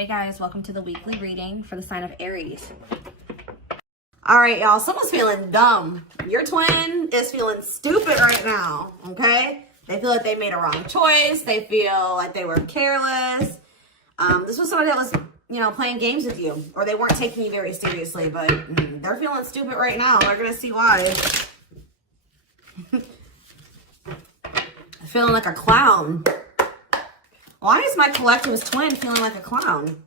Hey guys, welcome to the weekly reading for the sign of Aries. All right, y'all, someone's feeling dumb. Your twin is feeling stupid right now, okay? They feel like they made a wrong choice. They feel like they were careless. This was somebody that was, playing games with you, or they weren't taking you very seriously, but they're feeling stupid right now. They're going to see why. Feeling like a clown. Why is my collectivist twin feeling like a clown?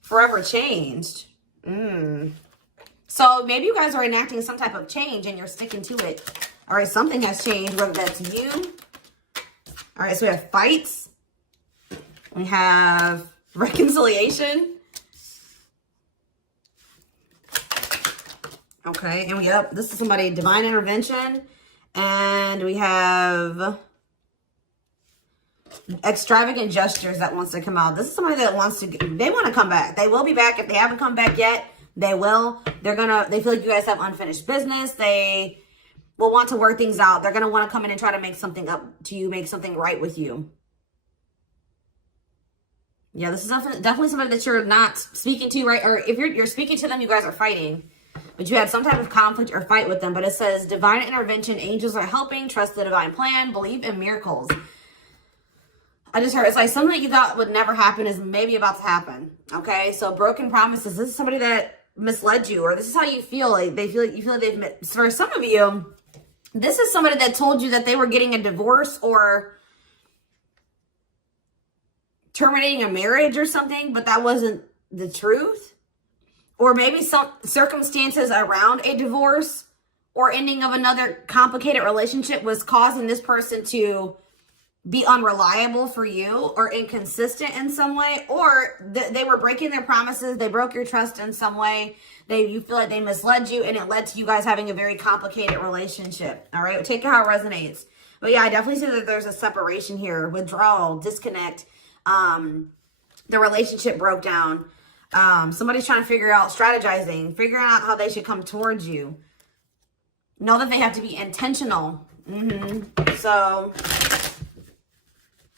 Forever changed. So maybe you guys are enacting some type of change and you're sticking to it. All right, something has changed, whether that's you. All right, so we have fights. We have reconciliation. Okay, and this is somebody, divine intervention. And we have extravagant gestures that wants to come out. This is somebody that wants to, they want to come back. They will be back. If they haven't come back yet, they will. They feel like you guys have unfinished business. They will want to work things out. They're going to want to come in and try to make something up to you, make something right with you. Yeah, this is definitely somebody that you're not speaking to, right? Or if you're speaking to them, you guys are fighting. But you had some type of conflict or fight with them. But it says, divine intervention, angels are helping, trust the divine plan, believe in miracles. I just heard, it's like something that you thought would never happen is maybe about to happen. Okay, so broken promises. This is somebody that misled you, or this is how you feel. Like you feel like they've, for some of you, this is somebody that told you that they were getting a divorce or terminating a marriage or something, but that wasn't the truth. Or maybe some circumstances around a divorce or ending of another complicated relationship was causing this person to be unreliable for you or inconsistent in some way, or they were breaking their promises. They broke your trust in some way. You feel like they misled you, and it led to you guys having a very complicated relationship. All right, take it how it resonates. But yeah, I definitely see that there's a separation here, withdrawal, disconnect. The relationship broke down. Somebody's trying to figure out, strategizing, figuring out how they should come towards you. Know that they have to be intentional. So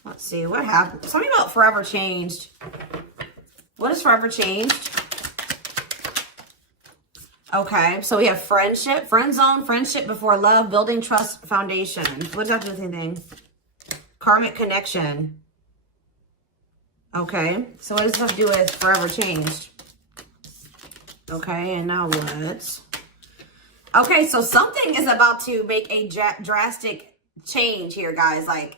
let's see, what happened? Something about forever changed. What is forever changed? Okay, so we have friendship, friend zone, friendship before love, building trust foundation. What does that have to do with anything? Karmic connection. Okay, so what does this have to do with forever changed? Okay, and now what? Okay, so something is about to make a drastic change here, guys. Like,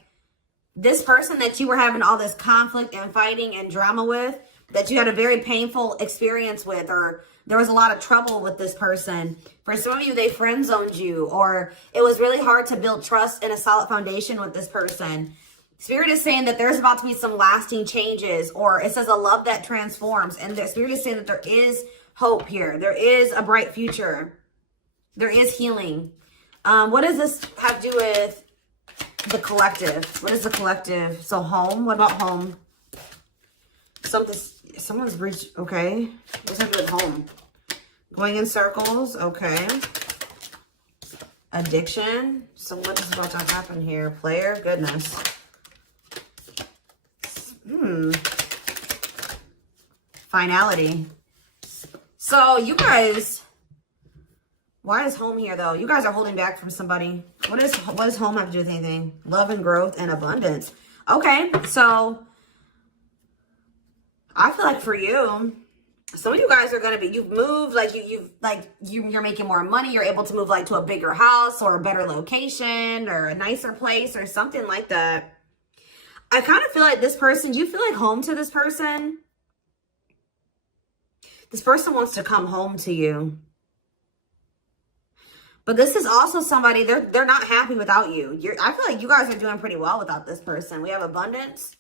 this person that you were having all this conflict and fighting and drama with, that you had a very painful experience with, or there was a lot of trouble with this person. For some of you, they friend zoned you, or it was really hard to build trust and a solid foundation with this person. Spirit is saying that there's about to be some lasting changes, or it says a love that transforms. And the Spirit is saying that there is hope here. There is a bright future. There is healing. What does this have to do with the collective? What is the collective? So home. What about home? Someone's breached. Okay. What does that have to do with home? Going in circles. Okay. Addiction. So what is about to happen here? Player. Goodness. Finality. So you guys, why is home here though? You guys are holding back from somebody. What does home have to do with anything? Love and growth and abundance. Okay, so I feel like for you, some of you guys are gonna be, you've moved, like you're making more money. You're able to move like to a bigger house or a better location or a nicer place or something like that. I kind of feel like this person, do you feel like home to this person? This person wants to come home to you. But this is also somebody, they're not happy without you. I feel like you guys are doing pretty well without this person. We have abundance,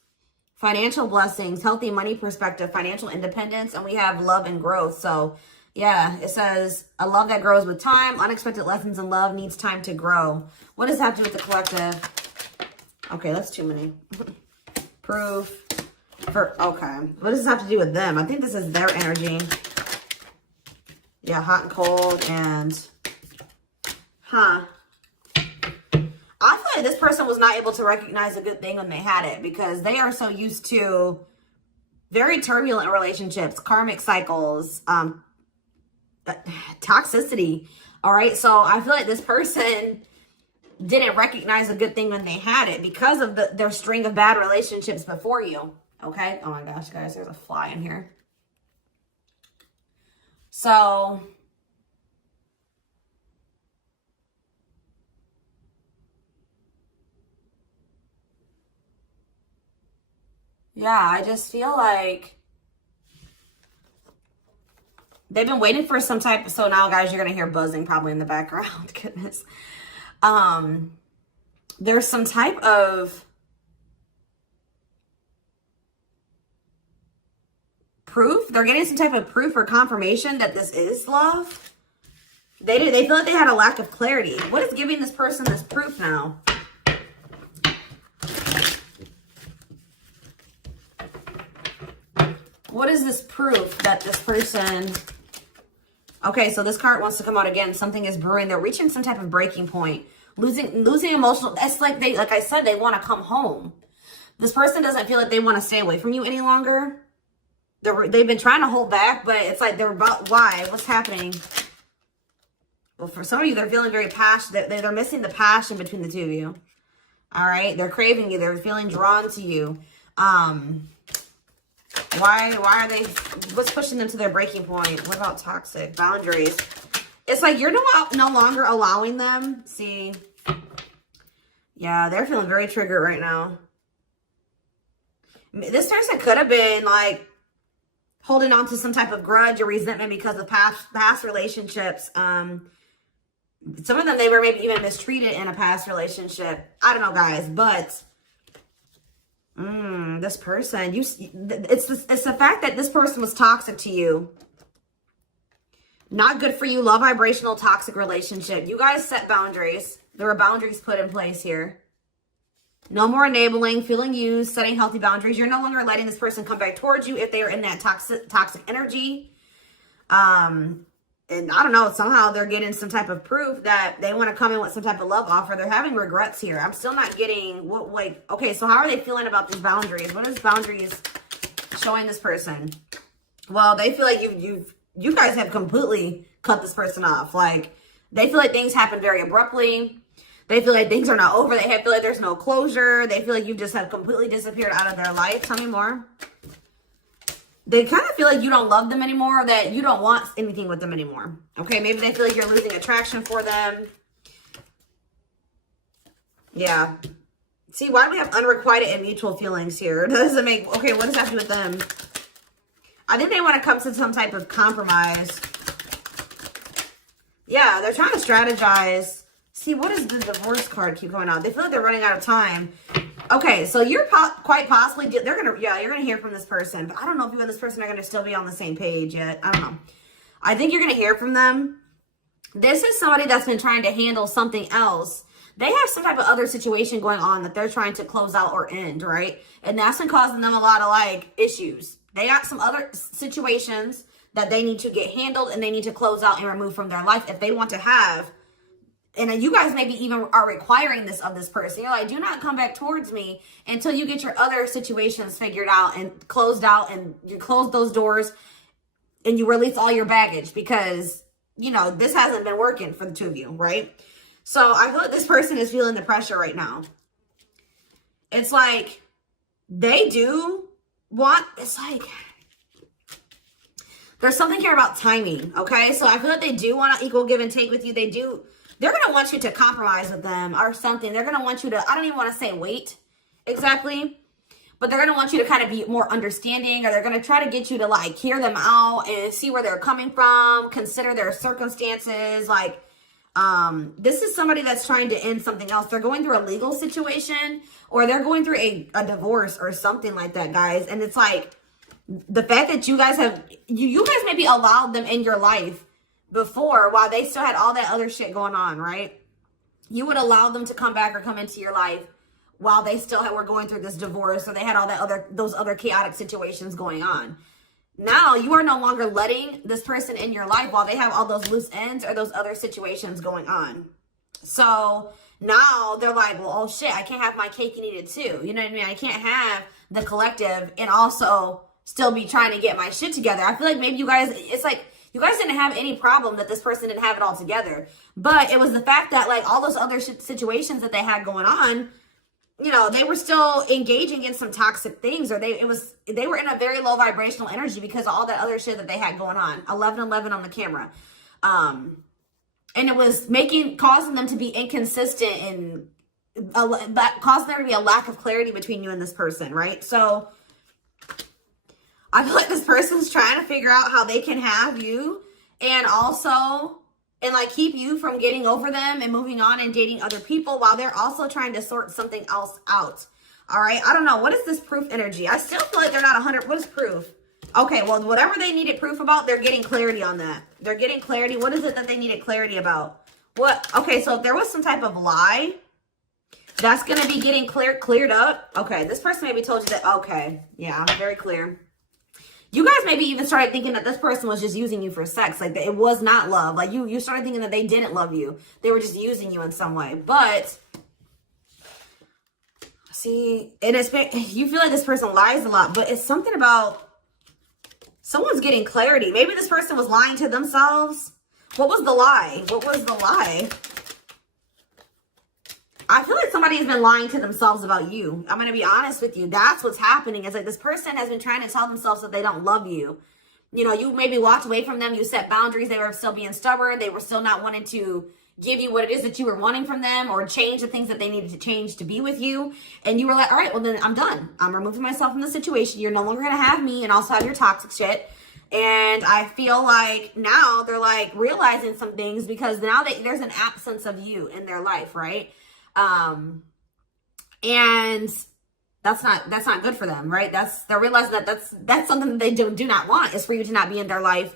financial blessings, healthy money perspective, financial independence, and we have love and growth. So yeah, it says a love that grows with time. Unexpected lessons in love needs time to grow. What does that have to do with the collective? Okay, that's too many. Proof. Okay. What does this have to do with them? I think this is their energy. Yeah, hot and cold and... I feel like this person was not able to recognize a good thing when they had it, because they are so used to Very turbulent relationships, karmic cycles, toxicity. All right. So I feel like this person didn't recognize a good thing when they had it because of their string of bad relationships before you. Okay. Oh my gosh, guys, there's a fly in here. So yeah, I just feel like they've been waiting for some type. So now, guys, you're going to hear buzzing probably in the background. Goodness. There's some type of proof. They're getting some type of proof or confirmation that this is love. They feel like they had a lack of clarity. What is giving this person this proof now? What is this proof that this person... Okay, so this card wants to come out again. Something is brewing. They're reaching some type of breaking point. Losing emotional... It's like like I said, they want to come home. This person doesn't feel like they want to stay away from you any longer. They've been trying to hold back, but it's like they're about... Why? What's happening? Well, for some of you, they're feeling very passionate. They're missing the passion between the two of you. All right? They're craving you. They're feeling drawn to you. Why are they... What's pushing them to their breaking point? What about toxic? Boundaries. It's like you're no longer allowing them. See? Yeah, they're feeling very triggered right now. This person could have been like holding on to some type of grudge or resentment because of past relationships. Some of them, they were maybe even mistreated in a past relationship. I don't know, guys, but this person, it's the fact that this person was toxic to you. Not good for you. Low vibrational toxic relationship. You guys set boundaries. There were boundaries put in place here. No more enabling, feeling used, setting healthy boundaries. You're no longer letting this person come back towards you if they are in that toxic energy. And I don't know, somehow they're getting some type of proof that they want to come in with some type of love offer. They're having regrets here. I'm still not getting what, like, okay, so how are they feeling about these boundaries? What is boundaries showing this person? Well, they feel like you guys have completely cut this person off. Like, they feel like things happen very abruptly. They feel like things are not over. They feel like there's no closure. They feel like you just have completely disappeared out of their life. Tell me more. They kind of feel like you don't love them anymore, or that you don't want anything with them anymore. Okay, maybe they feel like you're losing attraction for them. Yeah. See, why do we have unrequited and mutual feelings here? Does it make... Okay, what does that have to do with them? I think they want to come to some type of compromise. Yeah, they're trying to strategize. See, what does the divorce card keep going on? They feel like they're running out of time. Okay, so you're quite possibly... you're going to hear from this person. But I don't know if you and this person are going to still be on the same page yet. I don't know. I think you're going to hear from them. This is somebody that's been trying to handle something else. They have some type of other situation going on that they're trying to close out or end, right? And that's been causing them a lot of, like, issues. They got some other situations that they need to get handled and they need to close out and remove from their life if they want to have... And you guys maybe even are requiring this of this person. You're like, do not come back towards me until you get your other situations figured out and closed out, and you close those doors and you release all your baggage, because, you know, this hasn't been working for the two of you, right? So I feel like this person is feeling the pressure right now. It's like they do want, it's like, there's something here about timing, okay? So I feel like they do want to equal give and take with you. They're going to want you to compromise with them or something. They're going to want you to, I don't even want to say wait exactly, but they're going to want you to kind of be more understanding, or they're going to try to get you to, like, hear them out and see where they're coming from, consider their circumstances. Like, this is somebody that's trying to end something else. They're going through a legal situation, or they're going through a divorce or something like that, guys. And it's like the fact that you guys have, you guys maybe allowed them in your life before while they still had all that other shit going on, right? You would allow them to come back or come into your life while they still were going through this divorce, or they had all that those other chaotic situations going on. Now you are no longer letting this person in your life while they have all those loose ends or those other situations going on. So now they're like, well, oh shit, I can't have my cake and eat it too. You know what I mean? I can't have the collective and also still be trying to get my shit together. I feel like maybe you guys, it's like, you guys didn't have any problem that this person didn't have it all together. But it was the fact that like all those other situations that they had going on, you know, they were still engaging in some toxic things, or they were in a very low vibrational energy because of all that other shit that they had going on. 1111 on the camera. And it was causing them to be inconsistent and causing there to be a lack of clarity between you and this person, right? So I feel like this person's trying to figure out how they can have you and like keep you from getting over them and moving on and dating other people while they're also trying to sort something else out. All right. I don't know. What is this proof energy? I still feel like they're not 100. What is proof? Okay. Well, whatever they needed proof about, they're getting clarity on that. They're getting clarity. What is it that they needed clarity about? What? Okay. So if there was some type of lie, that's going to be getting cleared up. Okay. This person maybe told you that. Okay. Yeah. I'm very clear. You guys maybe even started thinking that this person was just using you for sex. Like, it was not love. Like, you started thinking that they didn't love you. They were just using you in some way. But, see, and you feel like this person lies a lot. But it's something about someone's getting clarity. Maybe this person was lying to themselves. What was the lie? What was the lie? I feel like somebody has been lying to themselves about you. I'm going to be honest with you. That's what's happening. It's like this person has been trying to tell themselves that they don't love you. You know, you maybe walked away from them. You set boundaries. They were still being stubborn. They were still not wanting to give you what it is that you were wanting from them or change the things that they needed to change to be with you. And you were like, all right, well, then I'm done. I'm removing myself from the situation. You're no longer going to have me and also have your toxic shit. And I feel like now they're like realizing some things because now there's an absence of you in their life, right? And that's not good for them, right? They're realizing that that's something that they do not want, is for you to not be in their life.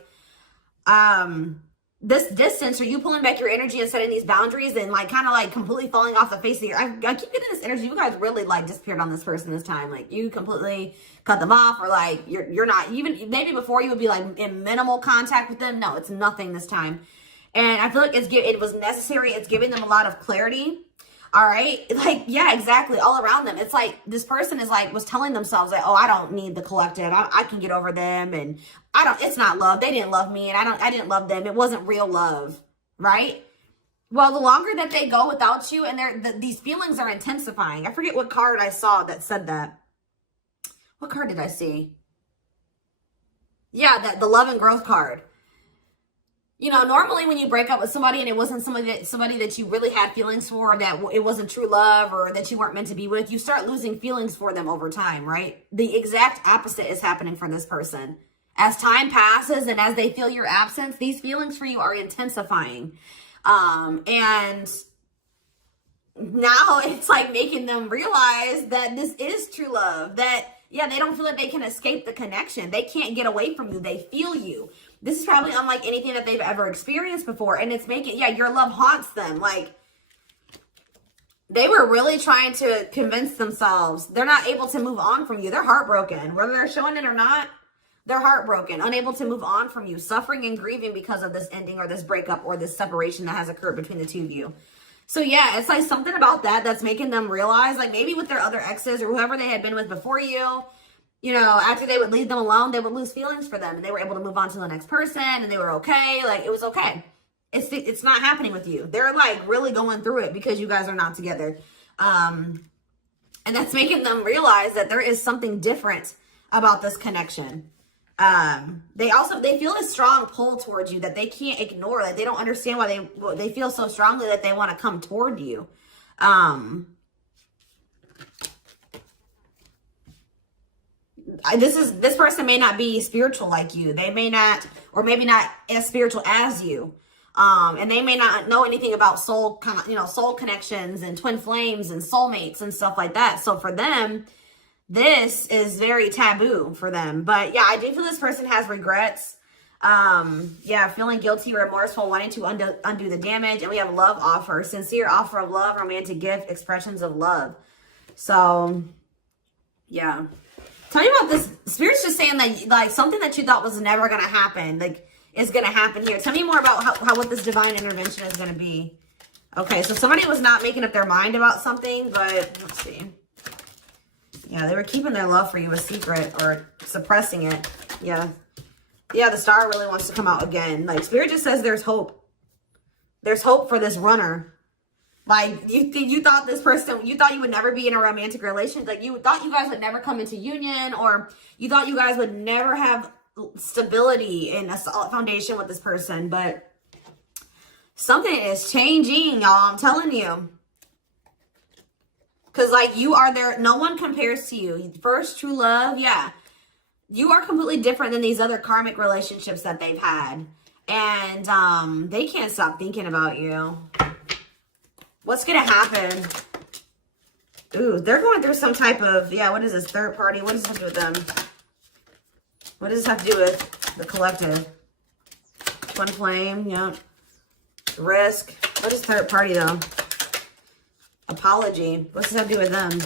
This distance, or you pulling back your energy and setting these boundaries and like kind of like completely falling off the face of I keep getting this energy. You guys really like disappeared on this person this time. Like you completely cut them off, or like you're not even, maybe before you would be like in minimal contact with them. No, it's nothing this time. And I feel like it was necessary. It's giving them a lot of clarity. All right. Like, yeah, exactly. All around them. It's like this person was telling themselves like, oh, I don't need the collective. I can get over them. And it's not love. They didn't love me. And I didn't love them. It wasn't real love. Right. Well, the longer that they go without you and these feelings are intensifying. I forget what card I saw that said that. What card did I see? Yeah, the love and growth card. You know, normally when you break up with somebody and it wasn't somebody that you really had feelings for, that it wasn't true love or that you weren't meant to be with, you start losing feelings for them over time, right? The exact opposite is happening for this person. As time passes and as they feel your absence, these feelings for you are intensifying. And now it's like making them realize that this is true love, that, yeah, they don't feel like they can escape the connection. They can't get away from you. They feel you. This is probably unlike anything that they've ever experienced before. And it's making, yeah, your love haunts them. Like, they were really trying to convince themselves they're not able to move on from you. They're heartbroken. Whether they're showing it or not, they're heartbroken, unable to move on from you, suffering and grieving because of this ending or this breakup or this separation that has occurred between the two of you. So, yeah, it's like something about that's making them realize, like maybe with their other exes or whoever they had been with before you know, after they would leave them alone, they would lose feelings for them and they were able to move on to the next person and they were okay. Like, it was okay. It's not happening with you. They're like really going through it because you guys are not together. And that's making them realize that there is something different about this connection. They feel a strong pull towards you that they can't ignore. Like, they don't understand why they feel so strongly that they want to come toward you. This person may not be spiritual like you. They may not, or maybe not as spiritual as you. And they may not know anything about soul connections and twin flames and soulmates and stuff like that. So for them, this is very taboo for them. But yeah, I do feel this person has regrets. Yeah, feeling guilty, remorseful, wanting to undo the damage. And we have love offer, sincere offer of love, romantic gift, expressions of love. So yeah. Tell me about this. Spirit's just saying that, like, something that you thought was never going to happen, like, is going to happen here. Tell me more about how what this divine intervention is going to be. Okay, so somebody was not making up their mind about something, but let's see. Yeah, they were keeping their love for you a secret or suppressing it. Yeah. Yeah, the star really wants to come out again. Like, Spirit just says there's hope. There's hope for this runner. Like, you thought this person, you thought you would never be in a romantic relationship. Like, you thought you guys would never come into union, or you thought you guys would never have stability and a solid foundation with this person. But something is changing, y'all. I'm telling you. Because, like, you are there. No one compares to you. First true love, yeah. You are completely different than these other karmic relationships that they've had. And they can't stop thinking about you. What's going to happen? Ooh, they're going through some type of, yeah, what is this? Third party? What does this have to do with them? What does this have to do with the collective? Twin flame, yep. Risk. What is third party, though? Apology. What's this have to do with them?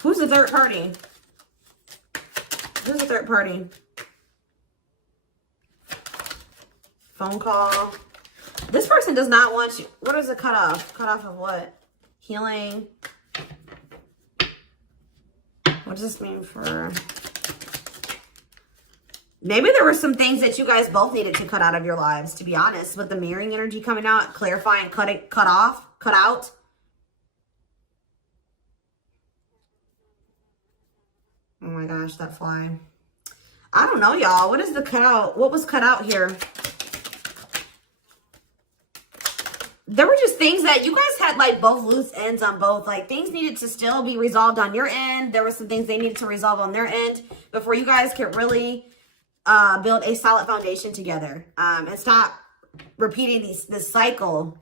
Who's the third party? Who's the third party? Phone call. This person does not want you. What is the cutoff? Cutoff of what? Healing. What does this mean for... Maybe there were some things that you guys both needed to cut out of your lives, to be honest. With the mirroring energy coming out, clarifying, cut out. Oh my gosh, that fly. I don't know, y'all. What is the cutout? What was cut out here? There were just things that you guys had, like, both loose ends on both. Like, things needed to still be resolved on your end. There were some things they needed to resolve on their end before you guys could really build a solid foundation together. And stop repeating this cycle.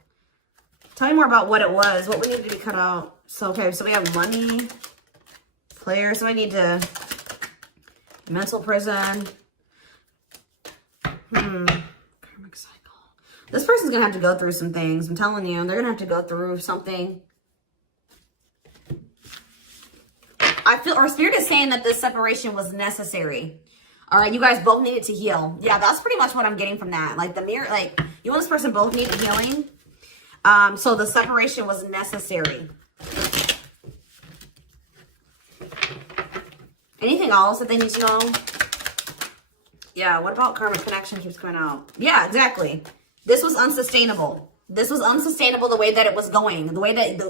Tell me more about what it was. What we needed to be cut out. So, okay, so we have money. Player. So I need to... Mental prison. Karmic cycle. This person's going to have to go through some things. I'm telling you. They're going to have to go through something. I feel, or Spirit is saying that this separation was necessary. All right. You guys both needed to heal. Yeah, that's pretty much what I'm getting from that. Like the mirror, like you and this person both needed healing. So the separation was necessary. Anything else that they need to know? Yeah, what about karmic connection keeps coming out? Yeah, exactly. This was unsustainable. This was unsustainable the way that it was going. The way that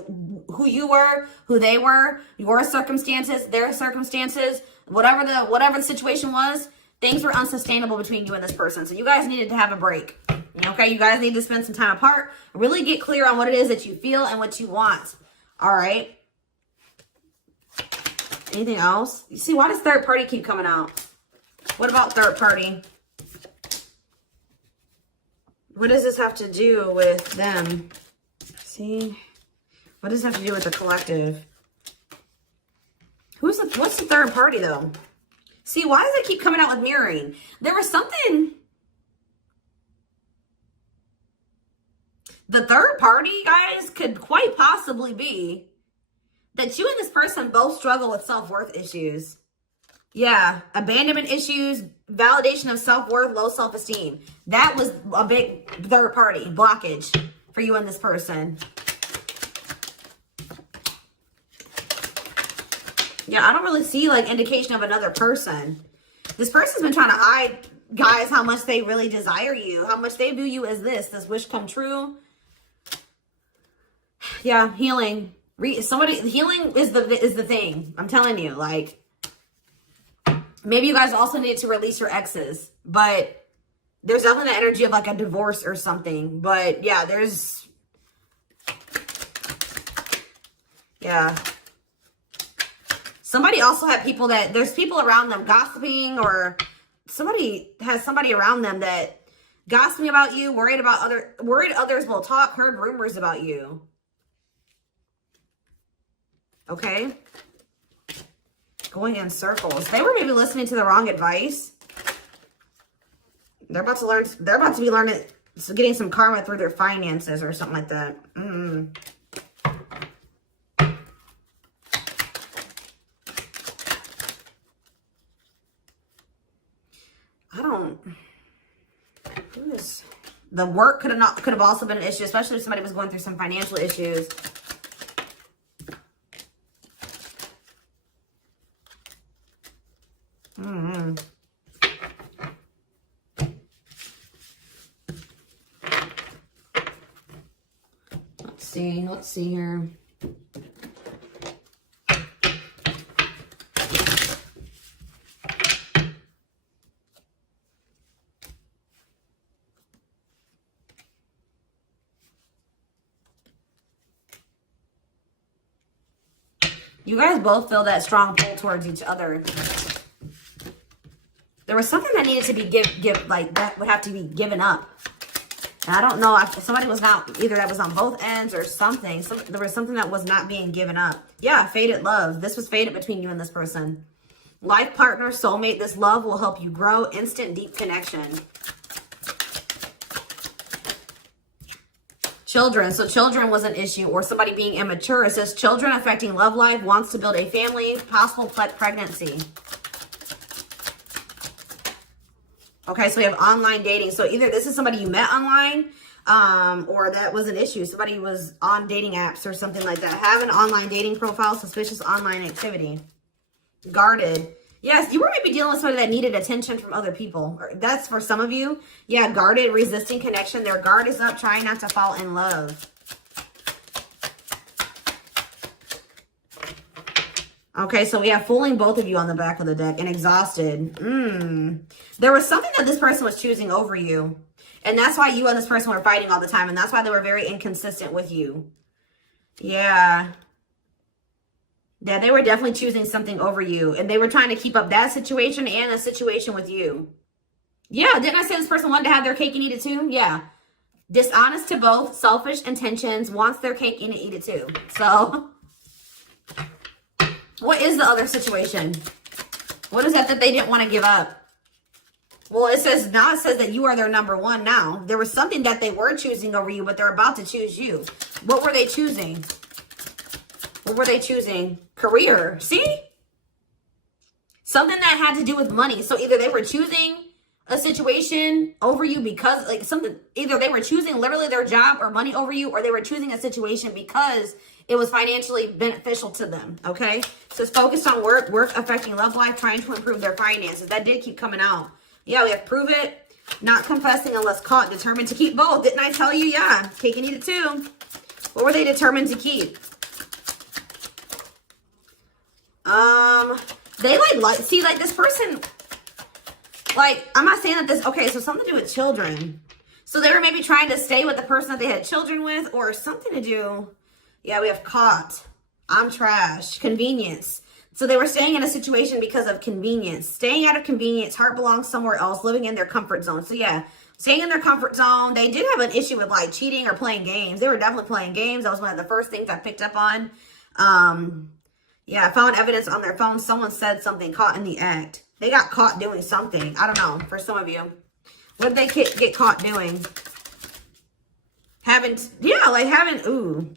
who you were, who they were, your circumstances, their circumstances, whatever the situation was, things were unsustainable between you and this person. So you guys needed to have a break. Okay, you guys need to spend some time apart. Really get clear on what it is that you feel and what you want. All right. Anything else? You see, why does third party keep coming out? What about third party? What does this have to do with them? See? What does this have to do with the collective? What's the third party, though? See, why does it keep coming out with mirroring? There was something... The third party, guys, could quite possibly be that you and this person both struggle with self-worth issues. Yeah, abandonment issues, validation of self-worth, low self-esteem. That was a big third party blockage for you and this person. Yeah, I don't really see like indication of another person. This person's been trying to hide, guys, how much they really desire you, how much they view you as this wish come true. Yeah, healing. Healing is the thing. I'm telling you, like, maybe you guys also need to release your exes, but there's definitely the energy of like a divorce or something. But yeah, somebody also had people there's people around them gossiping, or somebody has somebody around them that gossiping about you, worried others will talk, heard rumors about you. Okay. Going in circles. They were maybe listening to the wrong advice. They're about to be learning, getting some karma through their finances or something like that. The work could have also been an issue, especially if somebody was going through some financial issues. see. Let's see here. You guys both feel that strong pull towards each other. There was something that needed to be like that would have to be given up. And I don't know if somebody was not, either that was on both ends or something. There was something that was not being given up. Yeah, fated love. This was fated between you and this person. Life partner, soulmate. This love will help you grow. Instant, deep connection. Children. So children was an issue, or somebody being immature. It says children affecting love life, wants to build a family, possible pregnancy. Okay, so we have online dating. So either this is somebody you met online, or that was an issue. Somebody was on dating apps or something like that. Have an online dating profile, suspicious online activity. Guarded. Yes, you were maybe dealing with somebody that needed attention from other people. That's for some of you. Yeah, guarded, resisting connection. Their guard is up, trying not to fall in love. Okay, so we have fooling both of you on the back of the deck and exhausted. There was something that this person was choosing over you. And that's why you and this person were fighting all the time. And that's why they were very inconsistent with you. Yeah. Yeah, they were definitely choosing something over you. And they were trying to keep up that situation and a situation with you. Yeah, didn't I say this person wanted to have their cake and eat it too? Yeah. Dishonest to both, selfish intentions, wants their cake and eat it too. So, what is the other situation? What is that they didn't want to give up? Well, it says, now it says that you are their number one now. There was something that they were choosing over you, but they're about to choose you. What were they choosing? What were they choosing? Career. See? Something that had to do with money. So either they were choosing a situation over you because, like, something, either they were choosing literally their job or money over you, or they were choosing a situation because it was financially beneficial to them, okay? So it's focused on work affecting love life, trying to improve their finances. That did keep coming out. Yeah, we have prove it, not confessing unless caught, determined to keep both. Didn't I tell you? Yeah, cake and eat it too. What were they determined to keep? They see, like this person, like, I'm not saying that this, okay, so something to do with children. So they were maybe trying to stay with the person that they had children with, or something to do, yeah, we have caught, I'm trash, convenience. So they were staying in a situation because of convenience. Staying out of convenience, heart belongs somewhere else, living in their comfort zone. So yeah, staying in their comfort zone. They did have an issue with like cheating or playing games. They were definitely playing games. That was one of the first things I picked up on. Yeah, I found evidence on their phone. Someone said something, caught in the act. They got caught doing something. I don't know, for some of you. What did they get caught doing? Ooh.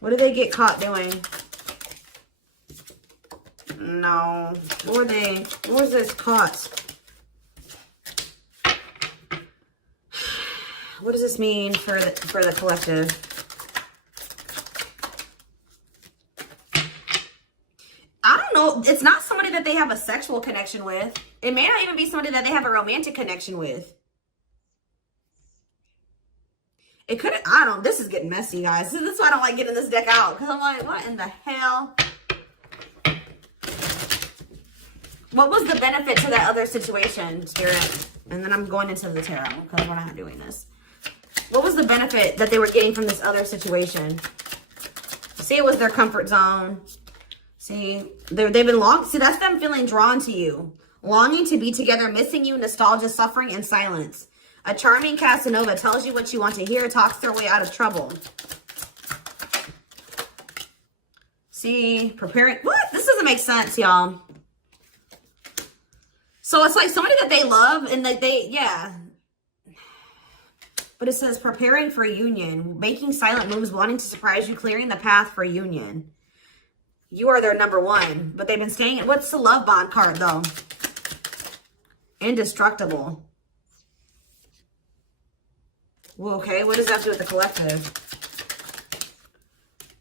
What did they get caught doing? No. What was this caught? What does this mean for the collective? I don't know. It's not somebody that they have a sexual connection with. It may not even be somebody that they have a romantic connection with. It could, this is getting messy, guys. This is why I don't like getting this deck out. Because I'm like, what in the hell? What was the benefit to that other situation, Spirit? And then I'm going into the tarot because we're not doing this. What was the benefit that they were getting from this other situation? See, it was their comfort zone. See, they've been see, that's them feeling drawn to you. Longing to be together, missing you, nostalgia, suffering, and silence. A charming Casanova tells you what you want to hear, talks their way out of trouble. See, preparing. What? This doesn't make sense, y'all. So it's like somebody that they love and that yeah. But it says preparing for union, making silent moves, wanting to surprise you, clearing the path for union. You are their number one, but they've been staying. What's the love bond card, though? Indestructible. Well, okay, what does that have to do with the collective?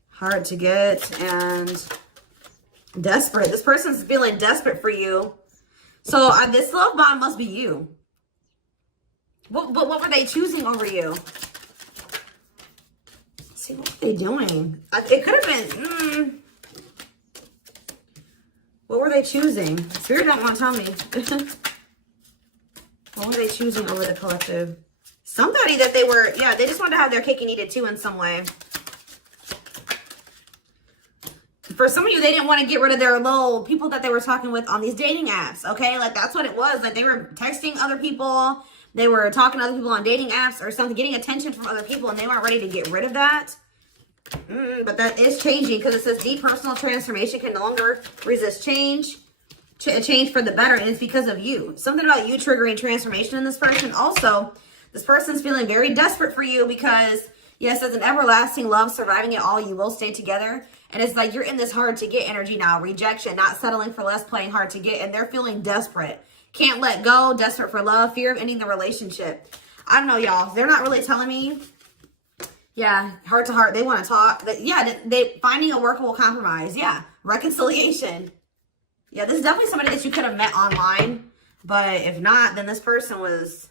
Hard to get and desperate. This person's feeling desperate for you. So this love bond must be you. What were they choosing over you? Let's see, what were they doing? It could have been, what were they choosing? Spirit don't want to tell me. What were they choosing over the collective? Somebody that they were, yeah, they just wanted to have their cake and eat it too in some way. For some of you, they didn't want to get rid of their little people that they were talking with on these dating apps, okay? Like, that's what it was. Like, they were texting other people. They were talking to other people on dating apps or something, getting attention from other people, and they weren't ready to get rid of that. But that is changing because it says deep personal transformation can no longer resist change. Change for the better, and it's because of you. Something about you triggering transformation in this person. Also, this person's feeling very desperate for you because, yes, as an everlasting love, surviving it all, you will stay together. And it's like you're in this hard to get energy now. Rejection, not settling for less, playing hard to get. And they're feeling desperate. Can't let go, desperate for love, fear of ending the relationship. I don't know, y'all. They're not really telling me. Yeah, heart to heart. They want to talk. Yeah, they finding a workable compromise. Yeah, reconciliation. Yeah, this is definitely somebody that you could have met online. But if not, then this person was...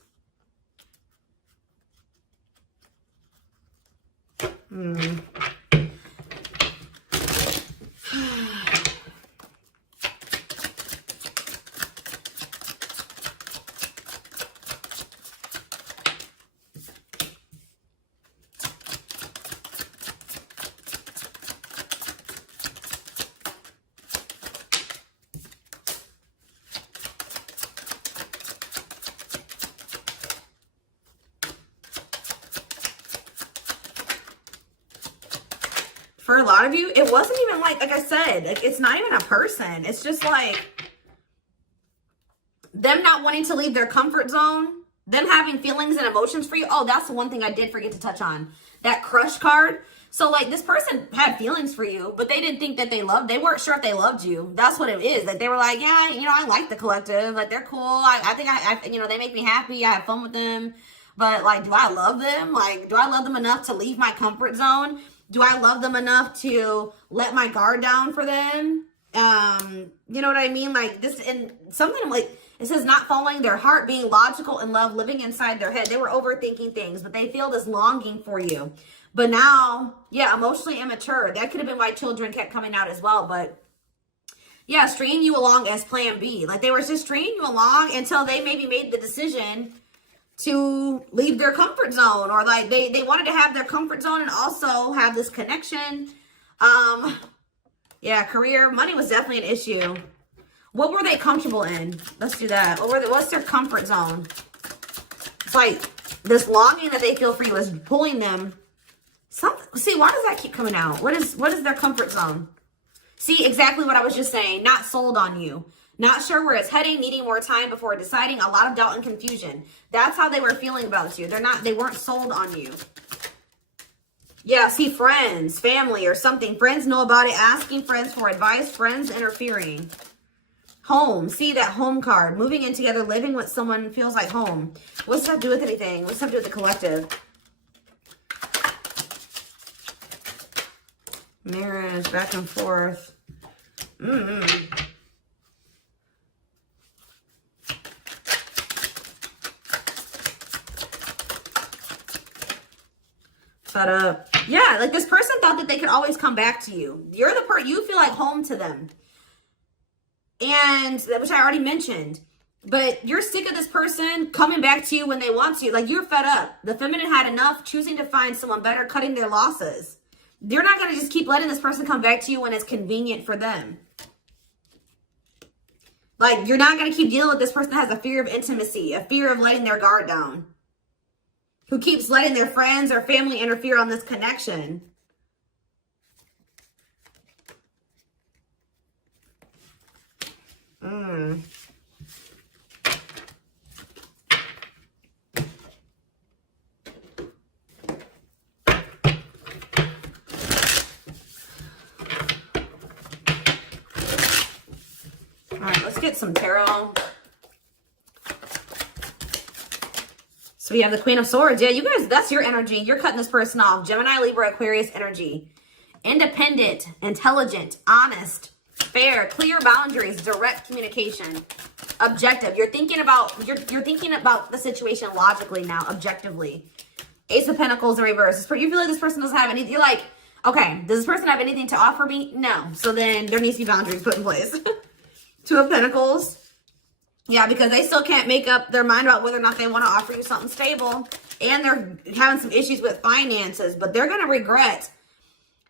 For a lot of you, it wasn't even like I said, like it's not even a person. It's just like them not wanting to leave their comfort zone, them having feelings and emotions for you. Oh, that's the one thing I did forget to touch on. That crush card. So like this person had feelings for you, but they didn't think that they weren't sure if they loved you. That's what it is. Like they were like, yeah, you know, I like the collective. Like they're cool. I think I you know, they make me happy. I have fun with them. But like, do I love them? Like, do I love them enough to leave my comfort zone? Do I love them enough to let my guard down for them? You know what I mean? Like this, and something like, it says not following their heart, being logical in love, living inside their head. They were overthinking things, but they feel this longing for you. But now, yeah, emotionally immature. That could have been why children kept coming out as well. But yeah, stringing you along as plan B. Like they were just stringing you along until they maybe made the decision to leave their comfort zone, or like they wanted to have their comfort zone and also have this connection. Yeah, career, money was definitely an issue. What were they comfortable in? Let's do that. What's their comfort zone? It's like this longing that they feel for you is pulling them. See, why does that keep coming out? What is their comfort zone? See, exactly what I was just saying. Not sold on you. Not sure where it's heading, needing more time before deciding, a lot of doubt and confusion. That's how they were feeling about you. They weren't sold on you. Yeah, see, friends, family or something. Friends know about it, asking friends for advice, friends interfering. Home, see that home card. Moving in together, living with someone feels like home. What's that do with anything? What's that do with the collective? Marriage, back and forth. Fed up. Yeah, like this person thought that they could always come back to you. You're the you feel like home to them. And, which I already mentioned. But you're sick of this person coming back to you when they want to. Like, you're fed up. The feminine had enough, choosing to find someone better, cutting their losses. You're not going to just keep letting this person come back to you when it's convenient for them. Like, you're not going to keep dealing with this person that has a fear of intimacy, a fear of letting their guard down, who keeps letting their friends or family interfere on this connection. All right, let's get some tarot. So we have the Queen of Swords. Yeah, you guys, that's your energy. You're cutting this person off. Gemini, Libra, Aquarius energy. Independent, intelligent, honest, fair, clear boundaries, direct communication, objective. You're thinking about the situation logically now, objectively. Ace of Pentacles in reverse. You feel like this person doesn't have anything. You're like, okay, does this person have anything to offer me? No. So then there needs to be boundaries put in place. Two of Pentacles. Yeah, because they still can't make up their mind about whether or not they want to offer you something stable. And they're having some issues with finances, but they're going to regret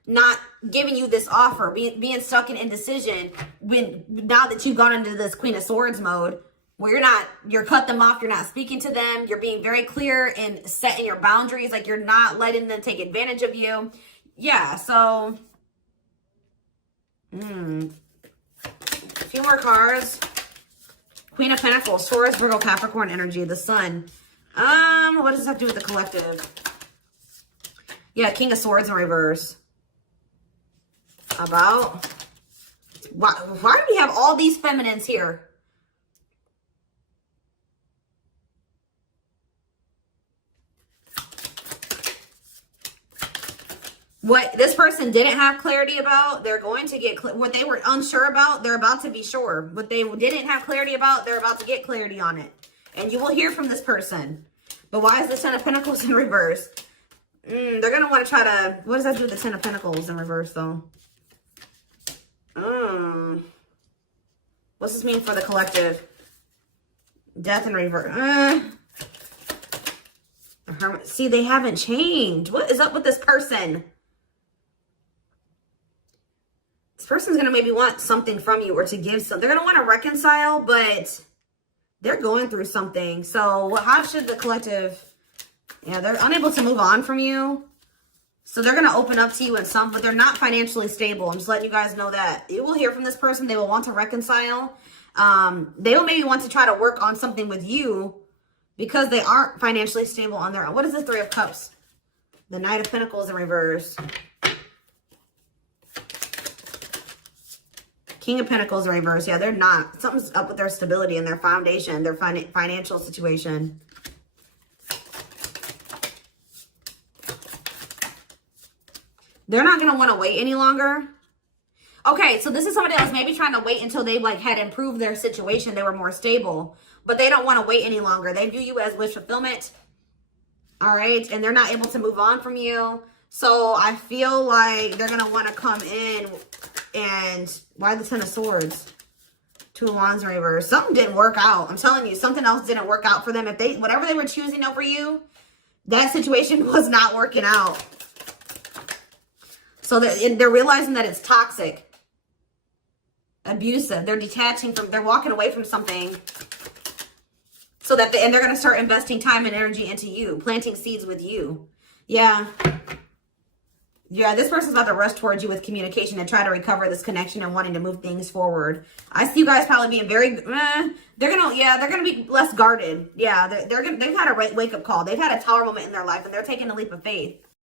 not giving you this offer, being stuck in indecision now that you've gone into this Queen of Swords mode, where you're cut them off, you're not speaking to them, you're being very clear and setting your boundaries, like you're not letting them take advantage of you. Yeah, so a few more cards. Queen of Pentacles, Taurus, Virgo, Capricorn energy, the Sun. What does this have to do with the collective? Yeah, King of Swords in reverse. About why do we have all these feminines here? What this person didn't have clarity about, they're going to get what they were unsure about, they're about to be sure. What they didn't have clarity about, they're about to get clarity on it. And you will hear from this person. But why is the Ten of Pentacles in reverse? They're going to want to try to, what does that do with the Ten of Pentacles in reverse though? What's this mean for the collective? Death in reverse. See, they haven't changed. What is up with this person? This person's going to maybe want something from you or to give something. They're going to want to reconcile, but they're going through something. So how should the collective... Yeah, they're unable to move on from you. So they're going to open up to you in some, but they're not financially stable. I'm just letting you guys know that. You will hear from this person. They will want to reconcile. They will maybe want to try to work on something with you because they aren't financially stable on their own. What is the Three of Cups? The Knight of Pentacles in reverse. King of Pentacles in reverse. Yeah, they're not. Something's up with their stability and their foundation, their financial situation. They're not going to want to wait any longer. Okay, so this is somebody that was maybe trying to wait until they had improved their situation. They were more stable. But they don't want to wait any longer. They view you as wish fulfillment. All right? And they're not able to move on from you. So I feel like they're going to want to come in and... Why the Ten of Swords? Two of Wands in reverse. Something didn't work out. I'm telling you, something else didn't work out for them. If whatever they were choosing over you, that situation was not working out. So they're realizing that it's toxic, abusive. They're detaching from, they're walking away from something. So that, and they're going to start investing time and energy into you, planting seeds with you. Yeah. Yeah, this person's about to rush towards you with communication and try to recover this connection and wanting to move things forward. I see you guys probably being very, they're going to be less guarded. Yeah, they've had a wake-up call. They've had a tower moment in their life and they're taking a leap of faith.